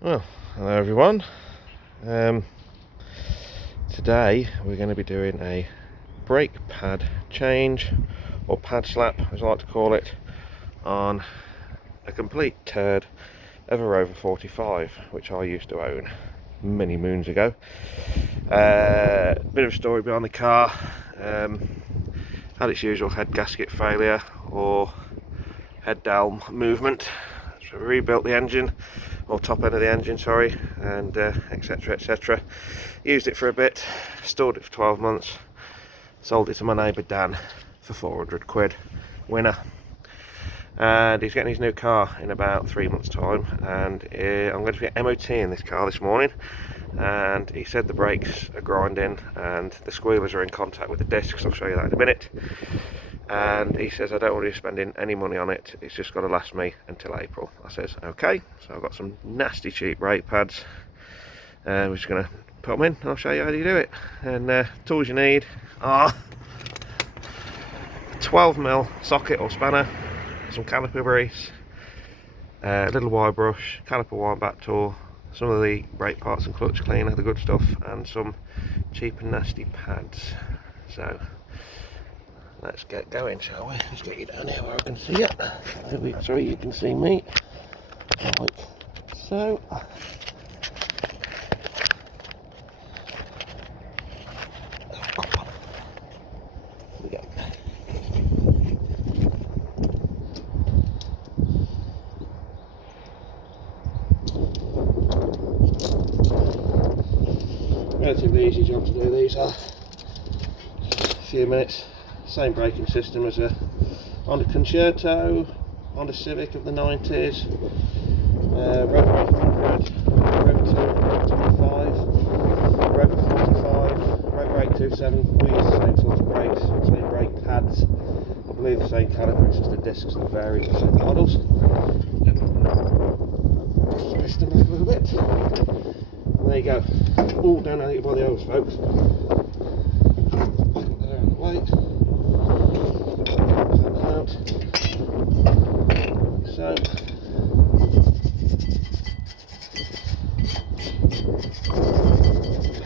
Well, hello everyone. Um, Today we're going to be doing a brake pad change, or pad slap as I like to call it, on a complete turd of a Rover 45, which I used to own many moons ago. Bit of a story behind the car. Had its usual head gasket failure or head dowel movement, so we rebuilt the engine, or top end of the engine, sorry, and etc, etc. Used it for a bit, stored it for 12 months, sold it to my neighbour Dan for 400 quid, winner. And he's getting his new car in about 3 months time, and I'm going to be MOT in this car this morning, and he said the brakes are grinding and the squealers are in contact with the discs. I'll show you that in a minute. And he says I don't want to be spending any money on it, it's just got to last me until April. I says okay, so I've got some nasty cheap brake pads, we're just going to put them in and I'll show you how you do it. And tools you need are 12mm socket or spanner, some caliper grease, a little wire brush, caliper wire back tool, some of the brake parts and clutch cleaner, the good stuff, and some cheap and nasty pads. So let's get going, shall we? Let's get you down here where I can see you. Sorry, you can see me. Like so. Here we go. Relatively easy job to do. These are a few minutes. Same braking system as a Honda Concerto, Honda Civic of the 90s, Rover 800, Rover 225, Rover 45, Rover 827. We use the same sort of brakes, same brake pads. I believe the same caliper, it's just the discs that vary for certain models. Piston back a little bit. And there you go. Oh, don't hang it by the hose, folks. Back up there out of the way. Out. So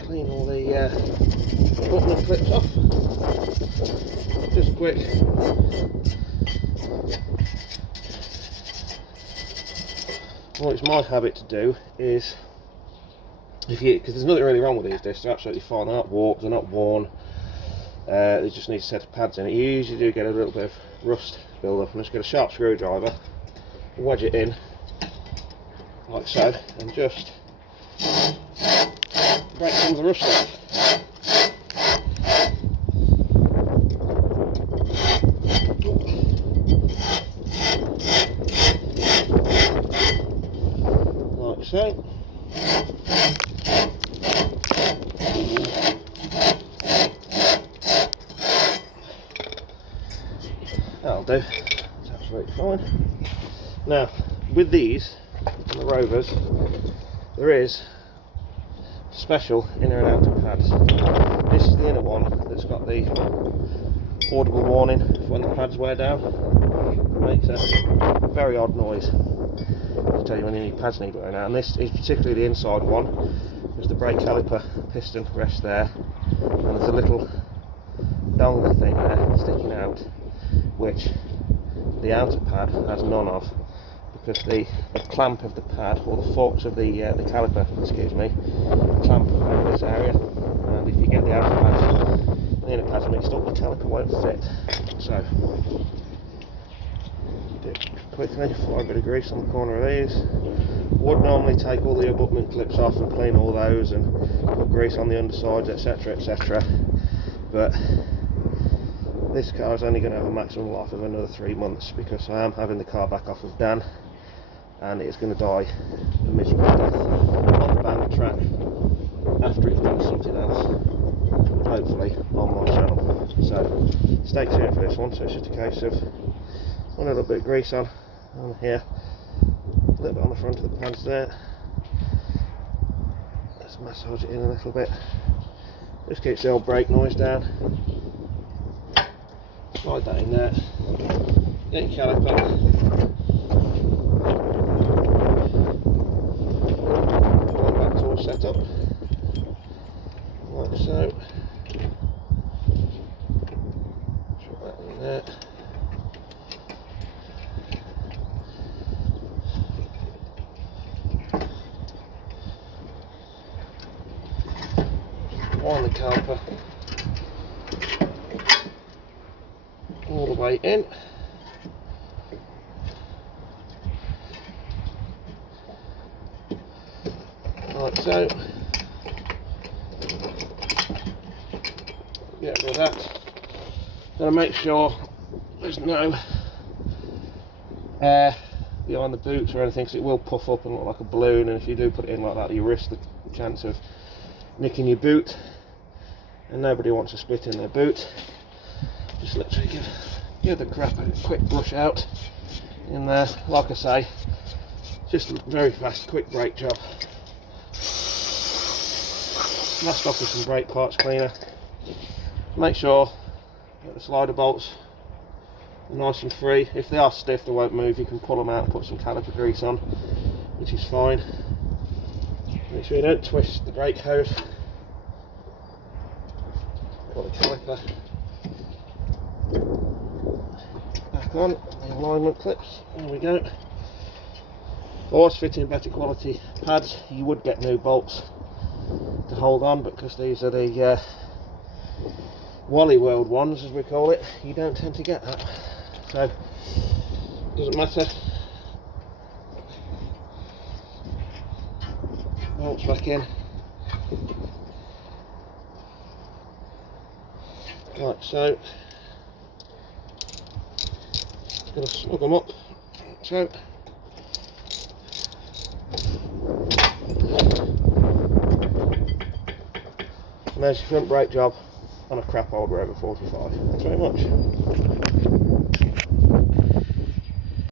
clean all the button clips off. Just quick. What it's my habit to do is, because there's nothing really wrong with these discs, they're absolutely fine, they're not warped, they're not worn, they just need a set of pads in it. You usually do get a little bit of rust build up, and just get a sharp screwdriver, wedge it in like so, and just break some of the rust off. Like so. That'll do. It's absolutely fine. Now, with these, on the Rovers, there is special inner and outer pads. This is the inner one that's got the audible warning when the pads wear down. It makes a very odd noise. I'll tell you when any pads need wearing out. And this is particularly the inside one, because the brake caliper piston rests there, and there's a little dongle thing there sticking out, which the outer pad has none of, because the clamp of the pad, or the forks of the caliper, excuse me, clamp over this area, and if you get the outer pads and the inner pads mixed up, the caliper won't fit. So do it quickly, apply a bit of grease on the corner of these. Would normally take all the abutment clips off and clean all those and put grease on the undersides, etc, etc, but this car is only going to have a maximum life of another 3 months, because I am having the car back off of Dan, and it's going to die a miserable death on the band track after it's done something else, hopefully on my channel. So stay tuned for this one. So it's just a case of a little bit of grease on here, a little bit on the front of the pads there. Let's massage it in a little bit, just keeps the old brake noise down. Slide that in there, get your caliper, set up, like so. Put that in there. Wind the caliper all the way in. Like so. Get rid of that. Gotta make sure there's no air behind the boots or anything, because it will puff up and look like a balloon, and if you do put it in like that, you risk the chance of nicking your boot, and nobody wants to split in their boot. Just literally give the crap a quick brush out in there. Like I say, just a very fast, quick brake job. Last off with some brake parts cleaner. Make sure that the slider bolts are nice and free. If they are stiff, they won't move. You can pull them out and put some caliper grease on, which is fine. Make sure you don't twist the brake hose or the caliper. Back on the alignment clips. There we go. If I was fitting better quality pads, you would get new bolts to hold on, but because these are the Wally World ones, as we call it, you don't tend to get that. So, doesn't matter. Bolts back in. Like so. Just going to snug them up. So. And there's your front brake job on a crap old Rover 45. Thanks very much.